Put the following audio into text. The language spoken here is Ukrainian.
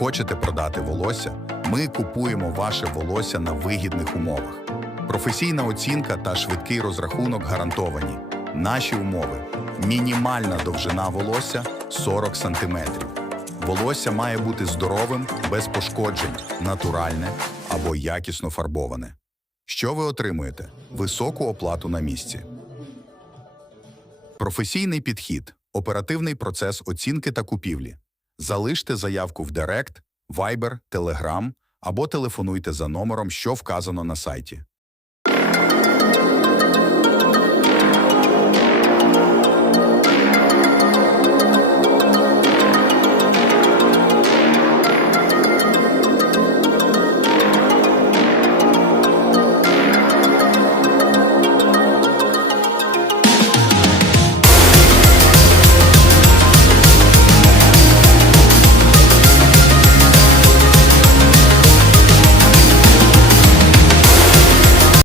Хочете продати волосся? Ми купуємо ваше волосся на вигідних умовах. Професійна оцінка та швидкий розрахунок гарантовані. Наші умови: мінімальна довжина волосся 40 см. Волосся має бути здоровим, без пошкоджень, натуральне або якісно фарбоване. Що ви отримуєте? Високу оплату на місці. Професійний підхід, оперативний процес оцінки та купівлі залиште заявку в Директ, Viber, Telegram або телефонуйте за номером, що вказано на сайті.